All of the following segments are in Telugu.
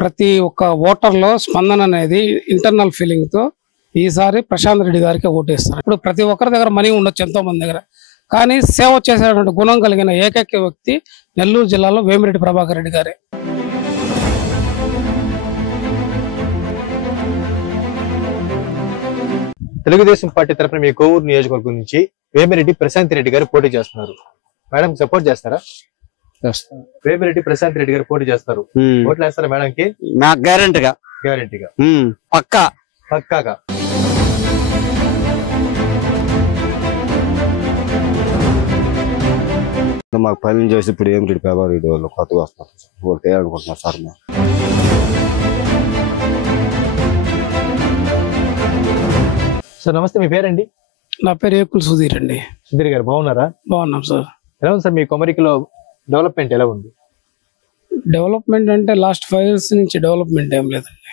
ప్రతి ఒక్క ఓటర్లో స్పందన అనేది ఇంటర్నల్ ఫీలింగ్ తో ఈసారి ప్రశాంత్ రెడ్డి గారికి ఓటేస్తారు. ఇప్పుడు ప్రతి ఒక్కరి దగ్గర మనీ ఉండొచ్చు, ఎంతో మంది దగ్గర, కానీ సేవ చేసేటువంటి గుణం కలిగిన ఏకైక వ్యక్తి నెల్లూరు జిల్లాలో వేమిరెడ్డి ప్రభాకర్ రెడ్డి గారే. తెలుగుదేశం పార్టీ తరఫున మీ కోవూరు నియోజకవర్గం నుంచి వేమిరెడ్డి ప్రశాంత్ రెడ్డి గారు పోటీ చేస్తున్నారు. మేడం సపోర్ట్ చేస్తారా? వేమిరెడ్డి ప్రశాంత్ రెడ్డి గారు పోటీ చేస్తారు. ఓట్లు వేస్తారా మేడం కి? నాకు గ్యారెంటీగా పక్కాగా. మాకు పని చేసి ఇప్పుడు వేమిరెడ్డి ప్రభాకర్ రెడ్డి వాళ్ళు కొత్తగా వస్తారు, వాళ్ళు తేయాలనుకుంటున్నారు సార్. సార్ నమస్తే, మీ పేరండి? నా పేరు ఏకుల్ సుధీర్ అండి. సుధీర్ గారు బాగున్నారా? బాగున్నాం సార్. ఎలా ఉంది సార్ మీ కొమరికిలో డెవలప్మెంట్ ఎలా ఉంది? డెవలప్మెంట్ అంటే లాస్ట్ 5 years నుంచి డెవలప్మెంట్ ఏం లేదండి.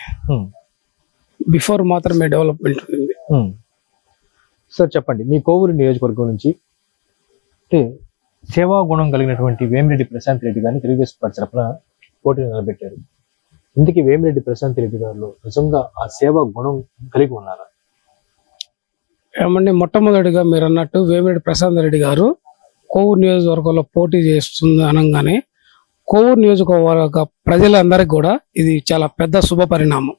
బిఫోర్ మాత్రమే డెవలప్మెంట్ ఉంది. సార్ చెప్పండి, మీ కోవూరు నియోజకవర్గం నుంచి అంటే సేవా గుణం కలిగినటువంటి వేమిరెడ్డి ప్రశాంత్ రెడ్డి గారిని తెలుగుదేశం పార్టీ తరఫున పోటీని నిలబెట్టారు. ఇందుకే వేమిరెడ్డి ప్రశాంత్ రెడ్డి గారిలో నిజంగా ఆ సేవా గుణం కలిగి ఉన్నారా? ఏమండి, మొట్టమొదటిగా మీరు అన్నట్టు వేమిరెడ్డి ప్రశాంత్ రెడ్డి గారు కోవూరు నియోజకవర్గంలో పోటీ చేస్తుంది అనగానే కోవూరు నియోజకవర్గ ప్రజలందరికీ కూడా ఇది చాలా పెద్ద శుభ పరిణామం.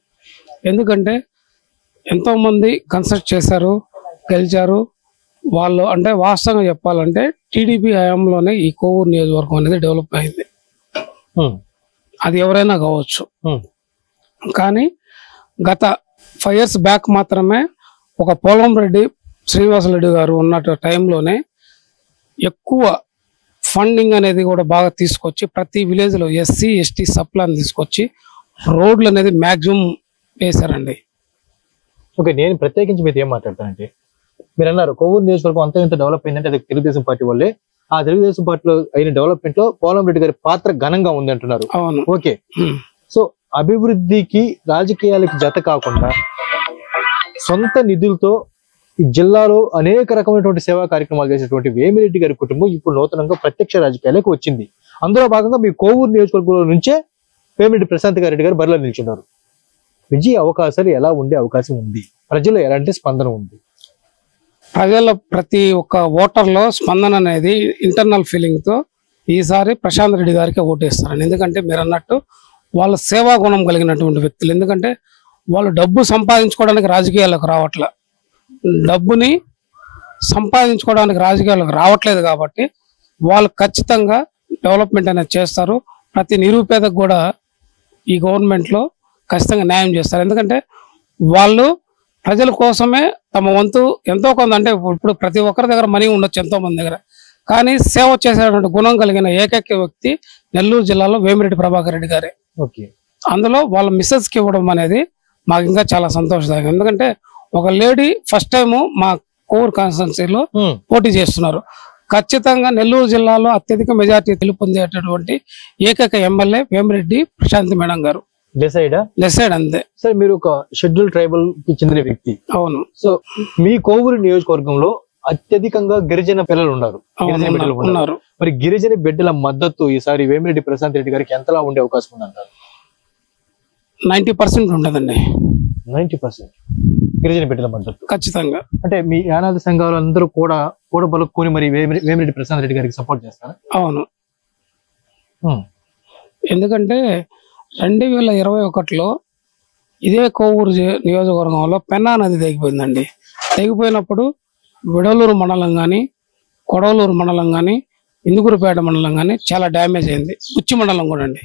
ఎందుకంటే ఎంతో మంది కన్సల్ట్ చేశారు, గెలిచారు వాళ్ళు. అంటే వాస్తవంగా చెప్పాలంటే టీడీపీ హయాంలోనే ఈ కోవూరు నియోజకవర్గం అనేది డెవలప్ అయింది. అది ఎవరైనా కావచ్చు. కానీ గత 5 years బ్యాక్ మాత్రమే ఒక పోలంరెడ్డి శ్రీనివాసరెడ్డి గారు ఉన్నట్టు టైంలోనే ఎక్కువ ఫండింగ్ అనేది కూడా బాగా తీసుకొచ్చి ప్రతి విలేజ్లో SC ST సప్లాన్ తీసుకొచ్చి రోడ్లు అనేది మ్యాక్సిమం వేశారండి. ఓకే, నేను ప్రత్యేకించి మీరు ఏం మాట్లాడతానంటే, మీరు అన్నారు కోవూరు నియోజకవర్గం అంతా ఇంత డెవలప్ అయిందంటే అది తెలుగుదేశం పార్టీ వల్లే. ఆ తెలుగుదేశం పార్టీలో అయిన డెవలప్మెంట్ లో పోలంరెడ్డి గారి పాత్ర ఘనంగా ఉంది అంటున్నారు. అవును. ఓకే, సో అభివృద్ధికి రాజకీయాలకి జత కాకుండా సొంత నిధులతో ఈ జిల్లాలో అనేక రకమైనటువంటి సేవా కార్యక్రమాలు చేసేటువంటి వేమిరెడ్డి గారి కుటుంబం ఇప్పుడు నూతనంగా ప్రత్యక్ష రాజకీయాలకు వచ్చింది. అందులో భాగంగా మీ కోవూరు నియోజకవర్గంలో నుంచే వేమిరెడ్డి ప్రశాంత్ రెడ్డి గారు బరిలో నిల్చున్నారు. విజయ అవకాశాలు ఎలా ఉండే అవకాశం ఉంది? ప్రజలు ఎలాంటి స్పందన ఉంది? ప్రజల ప్రతి ఒక్క ఓటర్లో స్పందన అనేది ఇంటర్నల్ ఫీలింగ్ తో ఈసారి ప్రశాంత్ రెడ్డి గారికి ఓటేస్తారండి. ఎందుకంటే మీరు అన్నట్టు వాళ్ళ సేవా గుణం కలిగినటువంటి వ్యక్తులు. ఎందుకంటే వాళ్ళు డబ్బు సంపాదించుకోవడానికి రాజకీయాలకు రావట్లే, డబ్బుని సంపాదించుకోవడానికి రాజకీయాలకు రావట్లేదు కాబట్టి వాళ్ళు ఖచ్చితంగా డెవలప్మెంట్ అనేది చేస్తారు. ప్రతి నిరుపేదకు కూడా ఈ గవర్నమెంట్లో ఖచ్చితంగా న్యాయం చేస్తారు. ఎందుకంటే వాళ్ళు ప్రజల కోసమే తమ వంతు ఎంతో కొంత, అంటే ఇప్పుడు ప్రతి ఒక్కరి దగ్గర మనీ ఉండొచ్చు, ఎంతో మంది దగ్గర, కానీ సేవ చేసేటువంటి గుణం కలిగిన ఏకైక వ్యక్తి నెల్లూరు జిల్లాలో వేమిరెడ్డి ప్రభాకర్ రెడ్డి గారే. ఓకే, అందులో వాళ్ళ మిస్సెస్కి ఇవ్వడం అనేది మాకు ఇంకా చాలా సంతోషదాయకం. ఎందుకంటే ఒక లేడీ ఫస్ట్ టైం మా కోవూరు కాన్స్టిట్యున్సీలో పోటీ చేస్తున్నారు. ఖచ్చితంగా నెల్లూరు జిల్లాలో అత్యధిక మెజార్టీ గెలుపొందేటటువంటి ఏకైక ఎమ్మెల్యే వేమిరెడ్డి ప్రశాంత్ మేడం గారు. డిసైడ్ అంతే. సార్ మీరు ఒక షెడ్యూల్ ట్రైబల్ కి చెందిన వ్యక్తి. అవును. సో మీ కోవూరు నియోజకవర్గంలో అత్యధికంగా గిరిజన పిల్లలు ఉన్నారు. మరి గిరిజన బిడ్డల మద్దతు ఈసారి వేమిరెడ్డి ప్రశాంత్ రెడ్డి గారికి ఎంతలా ఉండే అవకాశం ఉందంటారు? 90% ఉంటుందండి. 90% గిరిజన బిడ్డల మద్దతు ఖచ్చితంగా. అంటే మీ యానాది సంఘాలు అందరూ కూడా కూడబలుక్కుని మరి వేమిరెడ్డి ప్రశాంత్ రెడ్డి గారికి సపోర్ట్ చేస్తారా? అవును. ఎందుకంటే 2021లో ఇదే కోవూరు నియోజకవర్గంలో పెన్నా నది తెగిపోయిందండి. తెగిపోయినప్పుడు విడలూరు మండలం కానీ, కొడవలూరు మండలం కానీ, ఇందుకూరుపేట మండలం కానీ చాలా డ్యామేజ్ అయింది. ఉచ్చి మండలం కూడా అండి.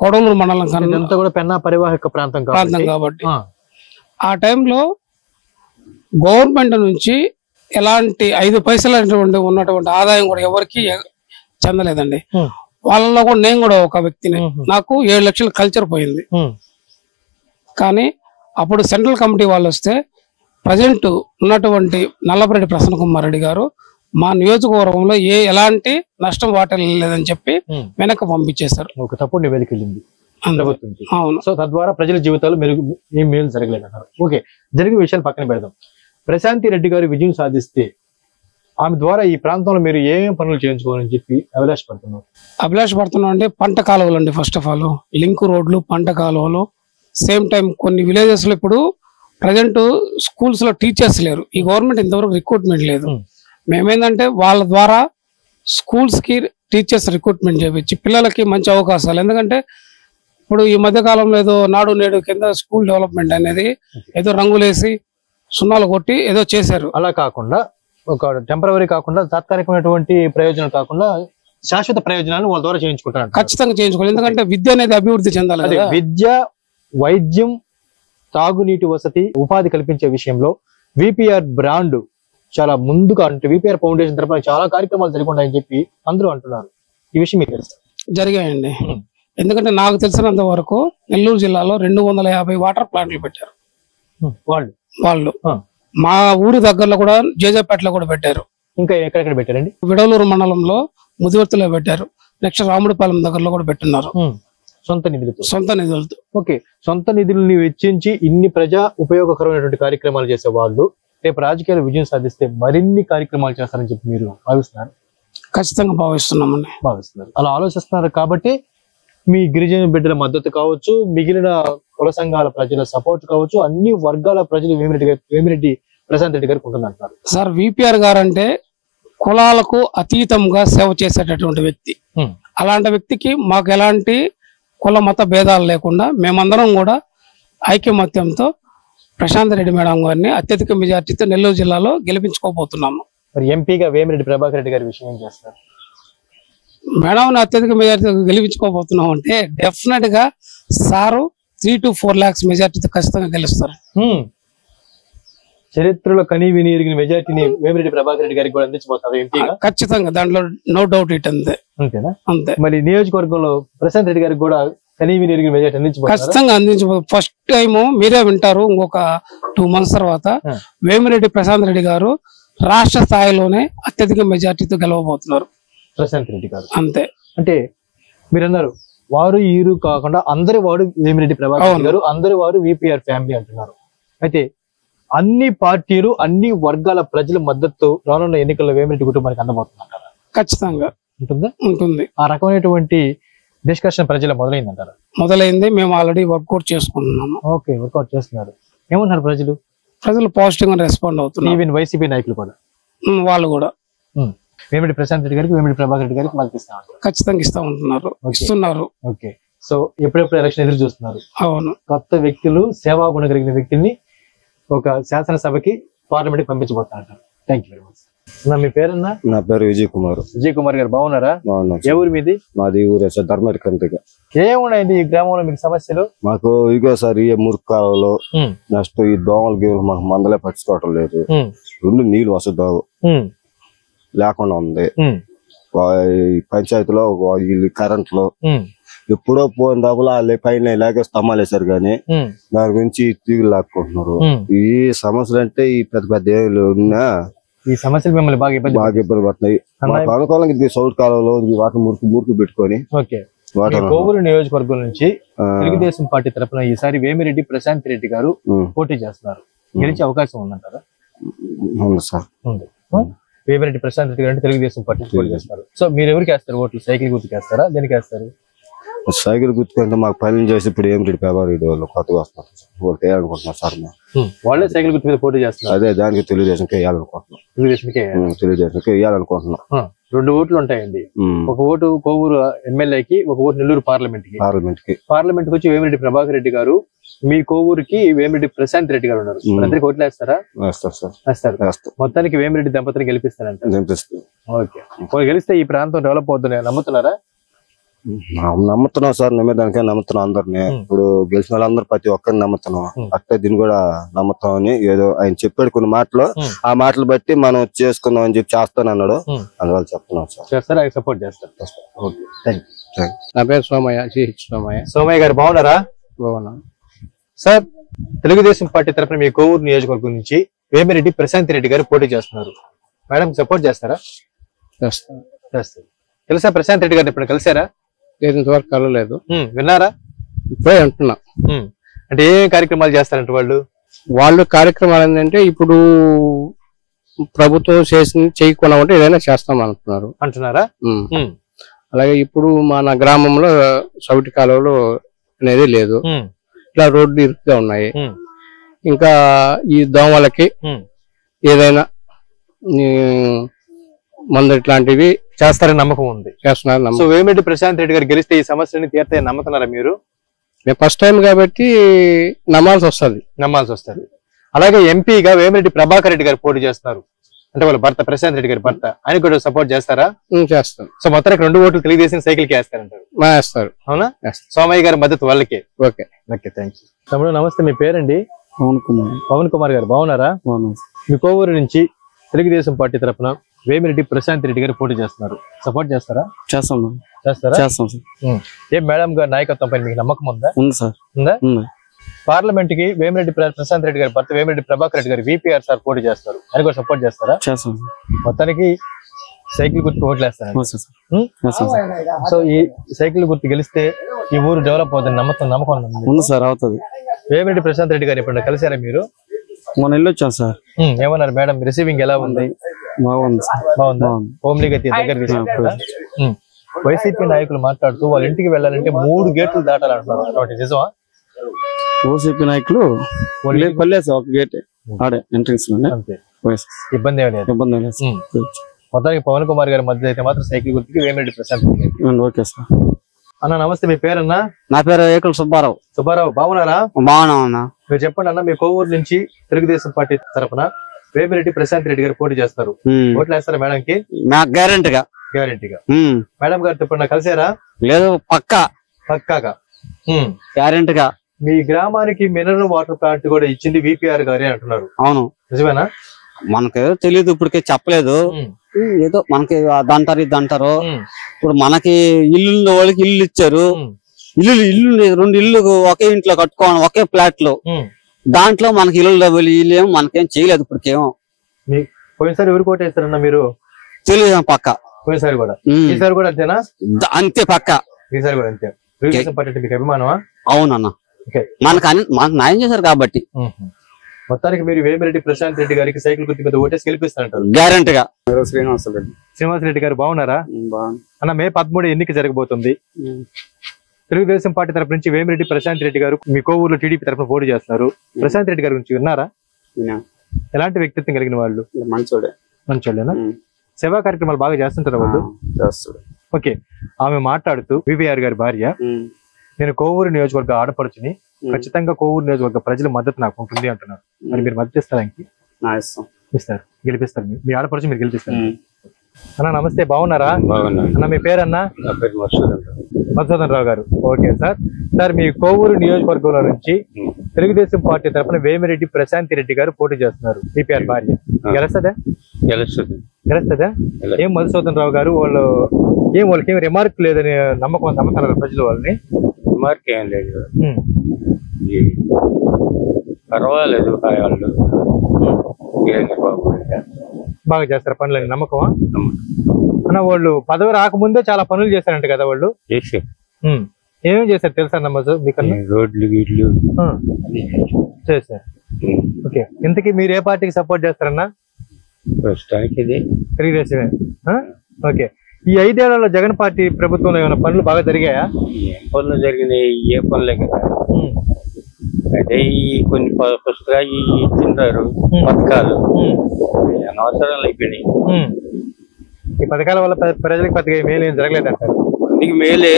కొడవలూరు మండలం కన్నా కూడా పెన్నా పరివాహక ప్రాంతం కాబట్టి ఆ టైంలో గవర్నమెంట్ నుంచి ఎలాంటి 5 పైసలు ఉన్నటువంటి ఆదాయం కూడా ఎవరికి చెందలేదండి. వాళ్ళలో కూడా నేను కూడా ఒక వ్యక్తిని. నాకు 7 లక్షలు కల్చర్ పోయింది. కానీ అప్పుడు సెంట్రల్ కమిటీ వాళ్ళు వస్తే ప్రజెంట్ ఉన్నటువంటి నల్లపరెడ్డి ప్రసన్న కుమార్ రెడ్డి గారు మా నియోజకవర్గంలో ఎలాంటి నష్టం వాటిల్లేదని చెప్పి వెనక్కి పంపించేశారు. ఒక తప్పుడు నివేదిక వెళ్ళింది. అవును. సో తద్వారా ప్రజల జీవితాలు ఏం మేలు జరగలేదన్నారు. ఓకే, జరిగిన విషయాలు పక్కన పెడదాం. ప్రశాంతి రెడ్డి గారు విజయం సాధిస్తే ఆమె ద్వారా ఈ ప్రాంతంలో మీరు ఏమేం పనులు చేయించుకోవాలని చెప్పి అభిలాషపడుతున్నాం అంటే పంట కాలువలు అండి. ఫస్ట్ ఆఫ్ ఆల్ లింక్ రోడ్లు, పంట కాలువలు. సేమ్ టైం కొన్ని విలేజెస్ లో ఇప్పుడు ప్రజెంట్ స్కూల్స్ లో టీచర్స్ లేరు. ఈ గవర్నమెంట్ ఇంతవరకు రిక్రూట్మెంట్ లేదు. మేమేందంటే వాళ్ళ ద్వారా స్కూల్స్ కి టీచర్స్ రిక్రూట్మెంట్ చేయించి పిల్లలకి మంచి అవకాశాలు. ఎందుకంటే ఇప్పుడు ఈ మధ్య కాలంలో ఏదో నాడు నేడు కింద స్కూల్ డెవలప్మెంట్ అనేది ఏదో రంగులేసి సున్నాలు కొట్టి ఏదో చేశారు. అలా కాకుండా ఒక టెంపరవరీ కాకుండా తాత్కాలికమైనటువంటి ప్రయోజనాలు కాకుండా శాశ్వత ప్రయోజనాలను వాళ్ళ ద్వారా చేయించుకుంటారు. ఖచ్చితంగా చేయించుకోవాలి. ఎందుకంటే విద్య అనేది అభివృద్ధి చెందాలి కదా. విద్య, వైద్యం, తాగునీటి వసతి, ఉపాధి కల్పించే విషయంలో విపిఆర్ బ్రాండ్ చాలా ముందుగా, అంటే విపిఆర్ ఫౌండేషన్ తరఫున చాలా కార్యక్రమాలు జరుగుతాయని చెప్పి అందరూ అంటున్నారు. ఈ విషయం మీకు తెలుసు? జరిగాయండి. ఎందుకంటే నాకు తెలిసినంత వరకు నెల్లూరు జిల్లాలో 250 వాటర్ ప్లాంట్లు పెట్టారు వాళ్ళు. మా ఊరి దగ్గరలో కూడా జేజేపేటలో కూడా పెట్టారు. ఇంకా ఎక్కడెక్కడ పెట్టారండి? విడవలూరు మండలంలో ముదివర్తిలో పెట్టారు. నెక్స్ట్ రాముడిపాలెం దగ్గరలో కూడా పెట్టున్నారు సొంత నిధులతో. ఓకే, సొంత నిధులని వెచ్చించి ఇన్ని ప్రజా ఉపయోగకరమైనటువంటి కార్యక్రమాలు చేసే వాళ్ళు రేపు రాజకీయాలు విజయం సాధిస్తే మరిన్ని కార్యక్రమాలు చేస్తారని చెప్పి మీరు భావిస్తున్నారు? ఖచ్చితంగా భావిస్తున్నారు. అలా ఆలోచిస్తున్నారు కాబట్టి మీ గిరిజన బిడ్డల మద్దతు కావచ్చు, మిగిలిన కుల సంఘాల ప్రజల సపోర్ట్ కావచ్చు, అన్ని వర్గాల ప్రజలు వేమిరెడ్డి ప్రశాంత్ రెడ్డి గారికి ఉంటుందంటారు. సార్, విపిఆర్ గారు అంటే కులాలకు అతీతంగా సేవ చేసేటటువంటి వ్యక్తి. అలాంటి వ్యక్తికి మాకు ఎలాంటి కుల మత భేదాలు లేకుండా మేమందరం కూడా ఐకమత్యంతో ప్రశాంత్ రెడ్డి మేడం గారిని అత్యధిక మెజార్టీతో నెల్లూరు జిల్లాలో గెలిపించుకోబోతున్నాము. మరి ఎంపీగా వేమిరెడ్డి ప్రభాకర్ రెడ్డి గారి విషయం ఏం చేస్తారు? మేడం అత్యధిక మెజార్టీతో గెలిపించుకోబోతున్నాం అంటే డెఫినెట్ గా సారు 3 to 4 lakhs మెజార్టీతో ఖచ్చితంగా గెలుస్తారు. చరిత్రలో కనీ విని ఎరిగిన మెజార్టీని వేమిరెడ్డి ప్రభాకర్ రెడ్డి గారికి కూడా అందించబోతారు ఎంపీగా? ఖచ్చితంగా, దాంట్లో నో డౌట్ ఇట్. అంతేనా? అంతే. మరి నియోజకవర్గంలో ప్రశాంత్ రెడ్డి గారికి కూడా కనీ విని ఎరిగిన మెజార్టీ అందించబోతారు? ఖచ్చితంగా అందించబోతారు. ఫస్ట్ టైం మీరే వింటారు, ఇంకొక 2 months తర్వాత వేమిరెడ్డి ప్రశాంత్ రెడ్డి గారు రాష్ట్ర స్థాయిలోనే అత్యధిక మెజార్టీతో గెలవబోతున్నారు ప్రశాంత్ రెడ్డి గారు. అంతే. అంటే మీరు అన్నారు వారు ఈరు కాకుండా అందరి వాడు వేమిరెడ్డి ప్రభాకర్ రెడ్డి గారు, అందరి వారు విపిఆర్ ఫ్యామిలీ అంటున్నారు. అయితే అన్ని పార్టీలు, అన్ని వర్గాల ప్రజల మద్దతు రానున్న ఎన్నికల్లో వేమిరెడ్డి కుటుంబానికి అందబోతుందంటారా? ఖచ్చితంగా ఉంటుంది. ఆ రకమైనటువంటి డిస్కషన్ ప్రజల మొదలైంది. మేము ఆల్రెడీ వర్కౌట్ చేసుకుంటున్నాము. ఓకే, వర్కౌట్ చేస్తున్నారు. ఏమన్నారు ప్రజలు? పాజిటివ్ గా రెస్పాండ్ అవుతున్నారు. ఈవెన్ వైసీపీ నాయకులు కూడా, వాళ్ళు కూడా వేమిరెడ్డి ప్రశాంత్ రెడ్డి గారికి, వేమిరెడ్డి ప్రభాకర్ రెడ్డి గారికి మద్దతు ఖచ్చితంగా ఇస్తున్నారు. ఓకే, సో ఎప్పుడెప్పుడు ఎలక్షన్ ఎదురు చూస్తున్నారు? అవును. కొత్త వ్యక్తులు, సేవా గుణ కలిగిన వ్యక్తుల్ని ఒక శాసనసభకి, పార్లమెంట్ కి పంపించబోతున్నారు. Thank you very much. మీ పేరన్నా? నా పేరు విజయ్ కుమార్. విజయ్ కుమార్ గారు బాగున్నారా? బాగున్నా. ఎవరు మీది? మాది ఊరే సార్, ధర్మేటి కంట్రీగా. ఏమున్నాయండి ఈ గ్రామంలో మీకు సమస్యలు? మాకు ఇగో సార్, ఈ మురికి కాలంలో నెక్స్ట్ ఈ దోమలు గేమలు మాకు మందలే పట్టుకోవటం లేదు. 2 నీళ్లు వసతి లేకుండా ఉంది. పంచాయతీలో కరెంట్ లో ఎప్పుడో పోయిన దాపులో వాళ్ళ పైన ఇలాగే స్తంభాలు వేశారు కానీ దాని గురించి తీగులు లాక్కుంటున్నారు. ఈ సమస్యలు అంటే ఈ పెద్ద పెద్ద ఏళ్ళు ఉన్నా ఈ సమస్యలు మిమ్మల్ని బాగా ఇబ్బంది పడుతున్నాయి. మాకు అనుకూలంగా ఇది సౌత్ కాలంలో వాటర్ మురికి పెట్టుకొని. కోవూరు నియోజకవర్గం నుంచి తెలుగుదేశం పార్టీ తరఫున ఈసారి వేమిరెడ్డి ప్రశాంత్ రెడ్డి గారు పోటీ చేస్తున్నారు. గెలిచే అవకాశం ఉందంటారా? ఉంది సార్, ఉంది. వేమిరెడ్డి ప్రశాంత్ రెడ్డి గారు అంటే తెలుగుదేశం పార్టీ పోటీ చేస్తారు. సో మీరు ఎవరికి వేస్తారు ఓట్లు? సైకిల్ గుర్తుకు వేస్తారా? దేనికి వేస్తారు? సైకిల్ గుర్తుకుంటే మాకు పనులు చేసి ఇప్పుడు ఏమిరెడ్డి పేపర్ వాళ్ళు కొత్తగా వస్తారు, వాళ్ళు వేయాలనుకుంటున్నారు సార్. వాళ్ళే సైకిల్ గుర్తు మీద పోటీ చేస్తున్నారు. అదే దానికి తెలుగుదేశంకి వేయాలనుకుంటున్నాం. తెలుగుదేశంకి వేయాలనుకుంటున్నాం. 2 ఓట్లు ఉంటాయండి. ఒక ఓటు కోవూరు ఎమ్మెల్యేకి, ఒక ఓటు నెల్లూరు పార్లమెంట్ కి. పార్లమెంట్ కి వచ్చి వేమిరెడ్డి ప్రభాకర్ రెడ్డి గారు, మీ కోవూరుకి వేమిరెడ్డి ప్రశాంత్ రెడ్డి గారు ఉన్నారు. అందరికి ఓట్లు వేస్తారా? వేస్తారు. మొత్తానికి వేమిరెడ్డి దంపతిని గెలిపిస్తారంట. ఓకే, గెలిస్తే ఈ ప్రాంతం డెవలప్ అవుతుంది నమ్ముతున్నారా? నమ్ముతున్నాం సార్, నమ్మేదానికే నమ్ముతున్నాం అందరినీ. ఇప్పుడు గెలిచిన వాళ్ళందరూ ప్రతి ఒక్కరిని నమ్ముతున్నాం. అట్టే దీన్ని కూడా నమ్ముతాం అని ఏదో ఆయన చెప్పాడు కొన్ని మాటలు, ఆ మాటలు బట్టి మనం చేసుకుందాం అని చెప్పి చేస్తాను అన్నాడు. అందువల్ల చెప్తున్నాం సార్. చేస్తారా? సపోర్ట్ చేస్తారు. నా పేరు సోమయ్య గారు బాగున్నారా? బాగున్నా సార్. తెలుగుదేశం పార్టీ తరఫున మీ కోవూరు నియోజకవర్గం నుంచి వేమిరెడ్డి ప్రశాంత్ రెడ్డి గారు పోటీ చేస్తున్నారు. మేడం సపోర్ట్ చేస్తారా? చేస్తారు. తెలుసా ప్రశాంత్ రెడ్డి గారిని? ఇప్పుడు కలిసారా? ఇంతవరకు కలవలేదు. విన్నారా? ఇప్పుడే అంటున్నా. అంటే ఏ కార్యక్రమాలు చేస్తారంటే వాళ్ళు కార్యక్రమాలు ఏంటంటే ఇప్పుడు ప్రభుత్వం చేయకుండా ఉంటే ఏదైనా చేస్తాం అంటున్నారా? అలాగే ఇప్పుడు మన గ్రామంలో సౌటి కాలువలు అనేది లేదు, ఇట్లా రోడ్లు ఇరుకుగా ఉన్నాయి. ఇంకా ఈ దోమలకి ఏదైనా మందు ఇట్లాంటివి చేస్తారని నమ్మకం ఉంది. చేస్తున్నారు. సో వేమిరెడ్డి ప్రశాంత్ రెడ్డి గారు గెలిస్తే ఈ సమస్యని తీర్తాయని నమ్ముతున్నారా మీరు? మేము ఫస్ట్ టైం కాబట్టి నమ్మాల్సి వస్తుంది. అలాగే ఎంపీగా వేమిరెడ్డి ప్రభాకర్ రెడ్డి గారు పోటీ చేస్తున్నారు, అంటే వాళ్ళ భర్త ప్రశాంత్ రెడ్డి గారి భర్త, ఆయన కూడా సపోర్ట్ చేస్తారా? చేస్తాం. సో మొత్తానికి 2 ఓట్లు తెలుగుదేశం సైకిల్ కి వేస్తారంటారు. వేస్తారు. అవునా? సోమయ్య గారి మద్దతు వాళ్ళకి. Okay, thank you. తమ్ముడు నమస్తే, మీ పేరండి? పవన్ కుమార్ గారు. బాగున్నారా? మీ కోవూరు నుంచి తెలుగుదేశం పార్టీ తరఫున వేమిరెడ్డి ప్రశాంత్ రెడ్డి గారు పోటీ చేస్తున్నారు, సపోర్ట్ చేస్తారా? చేస్తారా? ఏం మేడం గారి నాయకత్వం పైన మీకు నమ్మకం ఉందా? ఉందా? పార్లమెంట్ కి వేమిరెడ్డి ప్రశాంత్ రెడ్డి గారి భర్త వేమిరెడ్డి ప్రభాకర్ రెడ్డి గారు VPR సార్ పోటీ చేస్తారు, ఆయన కూడా సపోర్ట్ చేస్తారా? మొత్తానికి సైకిల్ గుర్తు ఓట్లేస్తారు. సో ఈ సైకిల్ గుర్తు గెలిస్తే ఈ ఊరు డెవలప్ అవుతుంది నమ్మకం ఉంది సార్? అవుతుంది. వేమిరెడ్డి ప్రశాంత్ రెడ్డి గారు ఎప్పుడైనా కలిసారా మీరు? మొన్న వెళ్ళొచ్చాం సార్. ఏమన్నారు మేడం? రిసీవింగ్ ఎలా ఉంది? బాగుందా? హోమ్లీగా దగ్గర తీసుకుంటారా? వైసీపీ నాయకులు మాట్లాడుతూ వాళ్ళ ఇంటికి వెళ్ళాలంటే 3 గేట్లు దాటాలంటున్నారు, నిజమా? ఓసీపీ నాయకులు ఒక గేట్ ఆడే ఎంట్రన్స్ లోనే, ఇబ్బంది లేదు. మొత్తానికి పవన్ కుమార్ గారి మధ్య అయితే మాత్రం సైకిల్ గుర్తుకి వేమిరెడ్డి ప్రశాంత్. Okay sir. అన్న నమస్తే, మీ పేరన్నా? నా పేరు ఏకుల సుబ్బారావు. బాగున్నారా? బాగున్నా అన్న. మీరు చెప్పండి అన్న, మీ కోవూరు నుంచి తెలుగుదేశం పార్టీ తరఫున వేమిరెడ్డి ప్రశాంత్ రెడ్డి గారు పోటీ చేస్తారు, ఓట్లు వేస్తారా మేడం కి? గ్యారెంటీగా. మేడం గారు ఎప్పుడన్నా కలిసారా? లేదు, పక్కాగా గ్యారెంటీగా. మీ గ్రామానికి మినరల్ వాటర్ ప్లాంట్ కూడా ఇచ్చింది VPR గారే అంటున్నారు, అవును నిజమేనా? మనకేదో తెలియదు, ఇప్పటికే చెప్పలేదు. ఏదో మనకి అదంటారు ఇదంటారు. ఇప్పుడు మనకి ఇల్లు వాళ్ళకి ఇల్లు ఇచ్చారు, ఇల్లు 2 ఇల్లు ఒకే ఇంట్లో కట్టుకోవాలి, ఒకే ఫ్లాట్ లో. దాంట్లో మనకి ఇల్లు ఏమో మనకేం చేయలేదు ఇప్పటికేమో. పోయినసారి ఎవరు కోటేస్తారన్నా మీరు? తెలియదు పక్క. పోయినసారి కూడా, ఈసారి కూడా అంతేనా? అంతే పక్క. ఈసారి కూడా అంతే. తెలుగుదేశం పార్టీ మీకు అభిమానమా? అవునన్నా, మనకు న్యాయం చేశారు కాబట్టి. మొత్తానికి మీరు వేమిరెడ్డి ప్రశాంత్ రెడ్డి గారికి సైకిల్ గుర్తు మీద ఓటేసి గెలిపిస్తారంటారు గ్యారెంటీగా. శ్రీనివాసరెడ్డి గారు బాగున్నారా? అన్న, మే 13 ఎన్నిక జరగబోతుంది. తెలుగుదేశం పార్టీ తరపు నుంచి వేమిరెడ్డి ప్రశాంత్ రెడ్డి గారు మీ కోవూరులో టీడీపీ తరఫున పోటీ చేస్తున్నారు. ప్రశాంత్ రెడ్డి గారి గురించి విన్నారా? ఎలాంటి వ్యక్తిత్వం కలిగిన వాళ్ళు? మంచోళ్ళేనా? సేవా కార్యక్రమాలు బాగా చేస్తుంటారా వాళ్ళు? ఓకే. ఆమె మాట్లాడుతూ VPR గారి భార్య, నేను కోవూరు నియోజకవర్గ ఆడపడుచుని, ఖచ్చితంగా కోవూరు నియోజకవర్గ ప్రజల మద్దతు నాకు ఉంటుంది అంటున్నారు. మరి మీరు మద్దతు ఇస్తారానికి? ఇస్తారు, గెలిపిస్తారు. మీ ఆడపడుచు మీరు గెలిపిస్తారు. అన్న నమస్తే, బాగున్నారా? అన్న, మీ పేరన్నా? మధుసూదన్ రావు గారు. Okay sir. మీ కోవూరు నియోజకవర్గంలో నుంచి తెలుగుదేశం పార్టీ తరఫున వేమిరెడ్డి ప్రశాంత్ రెడ్డి గారు పోటీ చేస్తున్నారు, VPR భార్య. గెలుస్తుందా? ఏం మధుసూదన్ రావు గారు వాళ్ళకి ఏం రిమార్క్ లేదని నమ్ముతున్నారు ప్రజలు వాళ్ళని? రిమార్క్ ఏం లేదు, పర్వాలేదు, బాగా చేస్తారు పనులని నమ్మకమా అన్న? వాళ్ళు పదవి రాకముందే చాలా పనులు చేశారంట కదా వాళ్ళు? ఏమేమి చేశారు తెలుసా నమ్మదు మీకన్నా? రోడ్లు గీడ్లు చేశారు. ఓకే. ఇంతకీ మీరు ఏ పార్టీకి సపోర్ట్ చేస్తారన్నా? ప్రస్తుతానికి తెలుగుదేశమే. ఓకే. ఈ 5 ఏళ్లలో జగన్ పార్టీ ప్రభుత్వంలో ఏమైనా పనులు బాగా జరిగాయా? ఏం పనులు జరిగినాయి? ఏ పనులే కదా. అదే ఈ కొన్ని పుస్తకాలు ఇచ్చింటారు, పథకాలు అనవసరాలు అయిపోయినాయి. ఈ పథకాల వల్ల ప్రజలకు పెద్దగా మేలు ఏం జరగలేదంటారు? నీకు మేలే,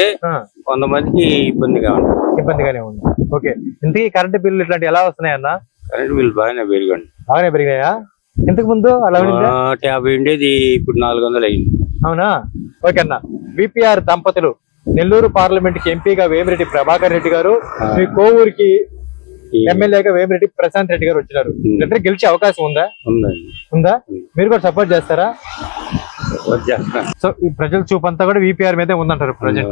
కొంతమందికి ఇబ్బందిగానే ఉంది. ఓకే. ఇంతకీ కరెంటు బిల్లు ఇట్లాంటి ఎలా వస్తున్నాయన్నా? కరెంటు బిల్లు బాగానే పెరిగాయా? ఇంతకు ముందు అలా 150 ఉండేది, ఇప్పుడు 400 అయింది. అవునా? ఓకే అన్న. VPR దంపతులు నెల్లూరు పార్లమెంట్ కి ఎంపీగా వేమిరెడ్డి ప్రభాకర్ రెడ్డి గారు, మీ కోవూరుకి ఎమ్మెల్యేగా వేమిరెడ్డి ప్రశాంత్ రెడ్డి గారు వచ్చినారు. ఇద్దరు గెలిచే అవకాశం ఉందా? మీరు కూడా సపోర్ట్ చేస్తారా? సో ఈ ప్రజల చూపు అంతా కూడా VPR మీదే ఉందంటారు ప్రజలు.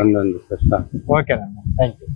ఓకేనా, థ్యాంక్ యూ.